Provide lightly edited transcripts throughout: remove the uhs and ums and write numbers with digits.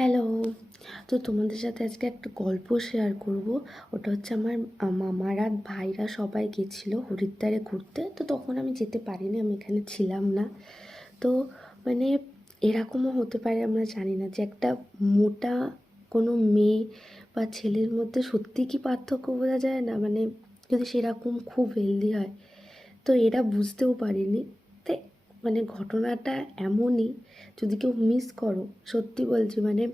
Hello. তো তোমাদের সাথে আজকে একটা গল্প শেয়ার করব। ওটা হচ্ছে আমার মামারা ভাইরা সবাই গেছিলো হরিদ্বারে ঘুরতে। তো তখন আমি যেতে পারিনি, আমি এখানে ছিলাম না। তো মানে এরকমও হতে পারে, আমরা জানি না যে একটা মোটা কোনো মেয়ে বা ছেলের মধ্যে সত্যি কি পার্থক্য বোঝা যায় না, মানে যদি সেরকম খুব হেলদি হয়। তো এরা বুঝতেও পারিনি। তো মানে ঘটনাটা এমনই, যদি কেউ মিস করো, সত্যি বলছি, মানে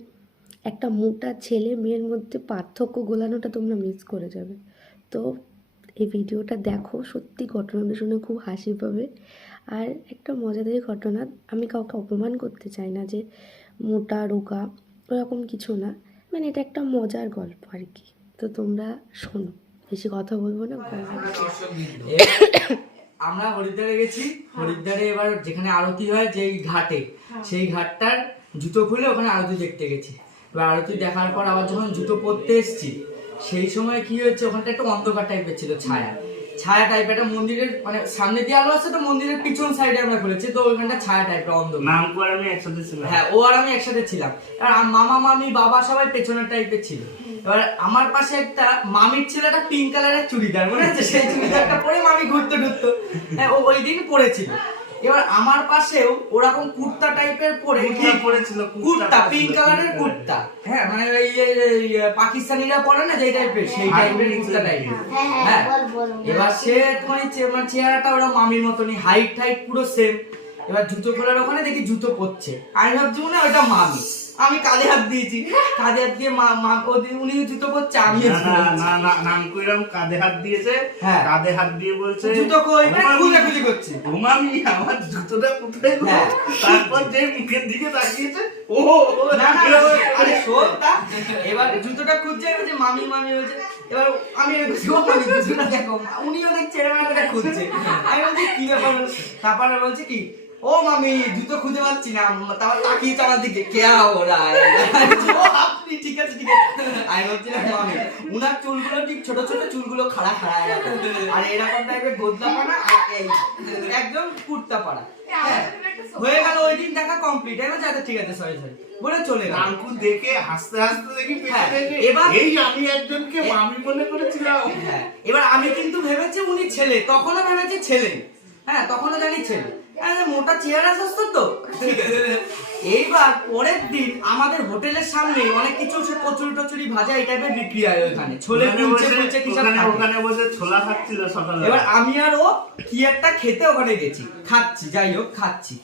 একটা মোটা ছেলে মেয়ের মধ্যে পার্থক্য গোলানোটা তোমরা মিস করে যাবে। তো এই ভিডিওটা দেখো, সত্যি ঘটনাটা শুনে খুব হাসি পাবে। আর একটা মজাদার ঘটনা, আমি কাউকে অপমান করতে চাই না যে মোটা রোগা ওরকম কিছু না, মানে এটা একটা মজার গল্প আর কি। তো তোমরা শোনো, বেশি কথা বলবো না। আমরা হরিদ্বারে গেছি। হরিদ্বারে এবার যেখানে আরতি হয় যেই ঘাটে, সেই ঘাটটার জুতো খুলে ওখানে আরতি দেখতে গেছি। এবার আরতি দেখার পর আবার যখন জুতো পরতে এসেছি, সেই সময় কি হয়েছে, ওখানটা একটু অন্ধকার টাইপের ছিল, ছায়া ছায়া টাইপ। একটা মন্দিরের মানে সামনে দিয়ে আলো আছে, তো মন্দিরের পিছন সাইডে আমরা খুলেছি, তো ওইখানটা ছায়া টাইপের অন্ধকার। নাম করে আমি একসাথে ছিলাম। হ্যাঁ, ও আর আমি একসাথে ছিলাম। আর মামা মামি বাবা সবাই পেছনের টাইপের ছিল। এবার আমার পাশে একটা মামির ছেলেটা পিঙ্ক কালারের চুড়িদার, মনে আছে? সেই চুড়িদারটা পরে মামি ঘুরতে ঢুকতো। হ্যাঁ, ও ওই দিন পরেছিল। এবার আমার পাশেও ওরকম কুর্তা টাইপের পরে, ঠিক পরেছিল, কুর্তা পিঙ্ক কালারের কুর্তা। হ্যাঁ, মানে ওই পাকিস্তানিরা পরে না যে টাইপের, সেই টাইপের কুর্তা টাইপের। হ্যাঁ, এবার সে তোমার চেহারাটা ওরা মামির মতনই, হাইট টাইট পুরো সেম। এবার জুতো খোলার ওখানে দেখি জুতো পরছে, আমি ভাবছি মনে হয় ওটা মামি। আমি কাঁধে হাত দিয়েছি, কাঁধে হাত দিয়ে উনি জুতো পরছে, আমি নাম কইরাম কাঁধে হাত দিয়েছে। হ্যাঁ, কাঁধে হাত দিয়ে বলছে জুতো কই, মানে খুঁজে করছে, ও মামি আমার জুতোটা কোথায় গো? তারপর যে মুখের দিকে তাকিয়েছে, ও না না, আরে শোনটা। এবার জুতোটা খুঁজছে, এবার যে মামি মামি হয়েছে। এবার আমি মামি জুতোটা দেখো, উনিও দেখছে এরকম একটা খুঁজছে। আমি বলছি কি ব্যাপার? তারপর বলছে কি, ও মামি জুতো খুঁজে পাচ্ছি না। তারপর তাকিয়েছে আমার দিকে, কে ওরা? ও আপনি, ঠিক আছে ঠিক আছে। আমি বলছিলাম মামি, উনার চুলগুলো ঠিক ছোট ছোট চুলগুলো খাড়া খাড়া এরকম, আর এরকম টাইপের গোদলা পানা, আর এই একদম কুর্তা পাড়া। হ্যাঁ, হয়ে গেল ওই দিন দেখা কমপ্লিট। আমি বলছি আচ্ছা ঠিক আছে, সরি সরি বলে চলে গেল। নামকু দেখে হাসতে হাসতে দেখি পেছনে, এবার এই আমি একজনকে মামি মনে করেছিলাম। হ্যাঁ, এবার আমি কিন্তু ভেবেছি উনি ছেলে, তখনও ভেবেছি ছেলে। হ্যাঁ, তখনও জানি ছেলে। মোটা চেহারা সুস্থ তো। এইবার পরের দিন আমাদের হোটেলের সামনে অনেক কিছু কচুরি টচুরি ভাজা এই টাইপের বিক্রি হয় ওখানে, ছোলে কুলচে কুলচে কি সব থাকে। ওখানে বসে ছোলা খাচ্ছিল সকালে। এবার আমি আর ও কি একটা খেতে ওখানে গেছি, খাচ্ছি, যাই হোক খাচ্ছি।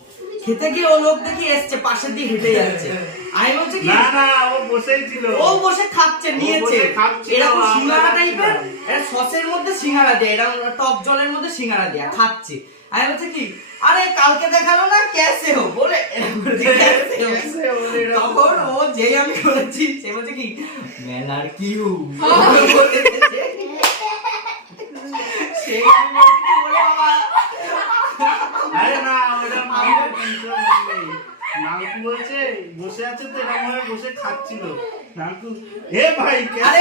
খেতে গিয়ে ও লোক দেখি এসছে, পাশে দিয়ে হেঁটে যাচ্ছে। আমি বলছি কি, না না, ও বসেই ছিল, ও বসে খাচ্ছে, নিয়েছে এরকম সিঙ্গারা টাইপের, এটা সসের মধ্যে সিঙ্গারা দেয়, এরকম টক জলের মধ্যে সিঙ্গারা দেয়া, খাচ্ছে। আমি বলছি কি, আরে কালকে দেখালো না ক্যাসে হো বলে, তখন ও যেই আমি করেছি, সে বলছে কি মেলার কিউ, সেই আমি বলছি কি, ওরে বাবা। আরে না, ওটা মামির কিন্তু নেই। নামকু বলছে বসে আছে তো, এরকম ভাবে বসে খাচ্ছিল। নামকু এ ভাই আরে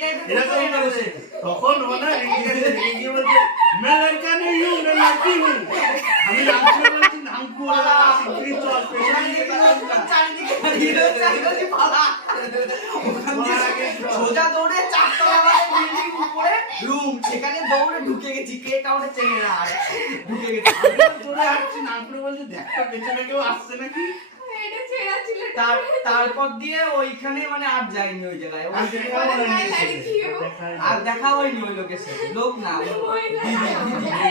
কেন? এরকম বসে, তখন ও না রেগে গিয়ে বলছে मैं लड़का नहीं हूँ, मैं लड़की हूँ। আমি নামকু বলছি, নামকু শিগগিরই চল, পেছনে গিয়ে চারিদিকে দাঁড়িয়ে রয়েছে, আমি বলছি পালা। ওখান দিয়ে সোজা দৌড়ে 4 তলা বিল্ডিং উপরে রুম, সেখানে দৌড়ে ঢুকে গেছি, কে কাউরে চেনে না, আর ঢুকে গেছি। দৌড়ে হাঁটছি, নামকু বলছে দেখ তো পেছনে কেউ আসছে নাকি। তারপর দিয়ে ওইখানে মানে আর যাইনি ওই জায়গায়, আর দেখা হয়নি ওই লোকের সাথে। লোক না, দিদি দিদি